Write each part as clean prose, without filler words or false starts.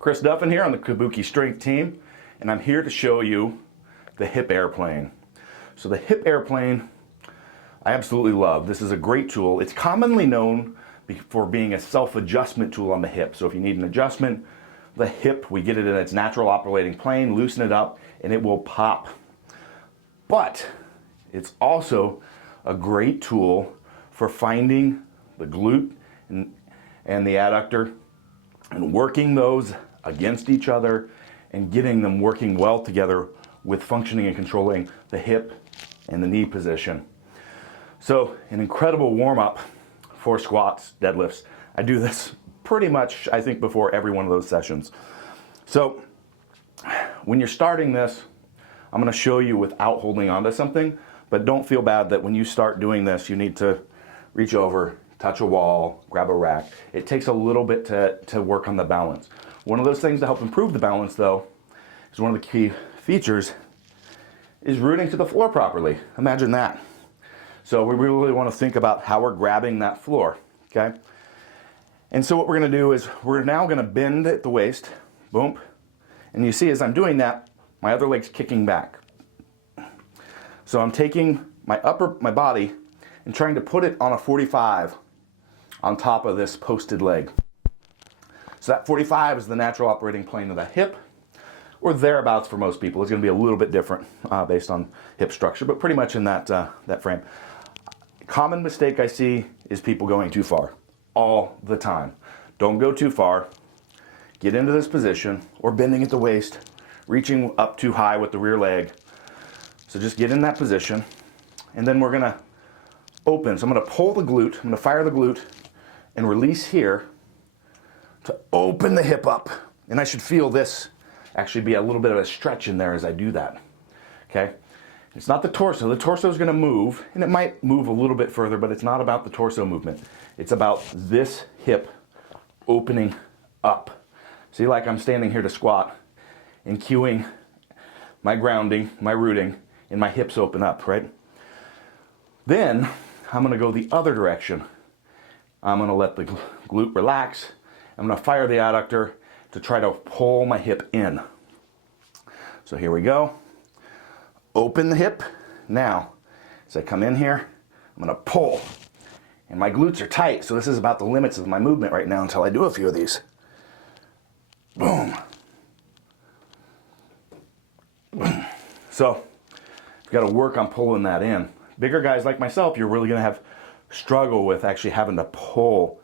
Chris Duffin here on the Kabuki Strength team, and I'm here to show you the HipAirplane. So the HipAirplane, I absolutely love. This is a great tool. It's commonly known for being a self-adjustment tool on the hip. So if you need an adjustment, the hip, we get it in its natural operating plane, loosen it up, and it will pop. But it's also a great tool for finding the glute and the adductor and working those against each other and getting them working well together with functioning and controlling the hip and the knee position. So an incredible warm-up for squats, deadlifts. I do this pretty much, I think, before every one of those sessions. So when you're starting this, I'm going to show you without holding onto something, but don't feel bad that when you start doing this, you need to reach over, touch a wall, grab a rack. It takes a little bit to work on the balance. One of those things to help improve the balance, though, is one of the key features is rooting to the floor properly. Imagine that. So we really want to think about how we're grabbing that floor, okay? And so what we're going to do is we're now going to bend at the waist, boom. And you see as I'm doing that, my other leg's kicking back. So I'm taking my body and trying to put it on a 45 on top of this posted leg. So that 45 is the natural operating plane of the hip, or thereabouts for most people. It's going to be a little bit different based on hip structure, but pretty much in that frame. Common mistake I see is people going too far all the time. Don't go too far. Get into this position, or bending at the waist, reaching up too high with the rear leg. So just get in that position, and then we're going to open. So I'm going to pull the glute, I'm going to fire the glute, and release here to open the hip up. And I should feel this actually be a little bit of a stretch in there as I do that, okay? It's not the torso. The torso is going to move, and it might move a little bit further, but it's not about the torso movement. It's about this hip opening up. See, like I'm standing here to squat and cueing my grounding, my rooting, and my hips open up, right? Then I'm going to go the other direction. I'm going to let the glute relax. I'm going to fire the adductor to try to pull my hip in. So here we go. Open the hip. Now, as I come in here, I'm going to pull. And my glutes are tight, so this is about the limits of my movement right now until I do a few of these. Boom. Boom. So, you've got to work on pulling that in. Bigger guys like myself, you're really going to struggle with actually having to pull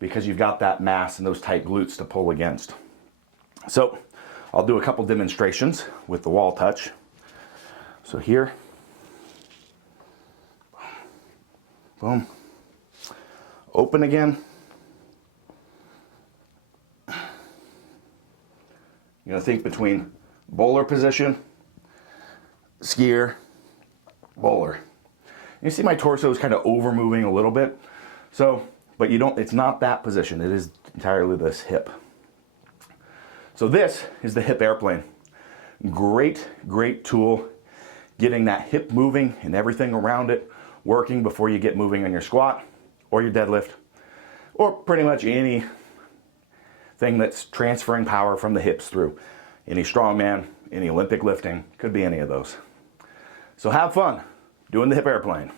because you've got that mass and those tight glutes to pull against. So, I'll do a couple demonstrations with the wall touch. So here, boom, open again. You're going to think between bowler position, skier, bowler. You see my torso is kind of over moving a little bit. So, but you don't, it's not that position. It is entirely this hip. So this is the HipAirplane. Great, great tool. Getting that hip moving and everything around it working before you get moving on your squat or your deadlift, or pretty much anything that's transferring power from the hips through. Any strongman, any Olympic lifting, could be any of those. So have fun doing the HipAirplane.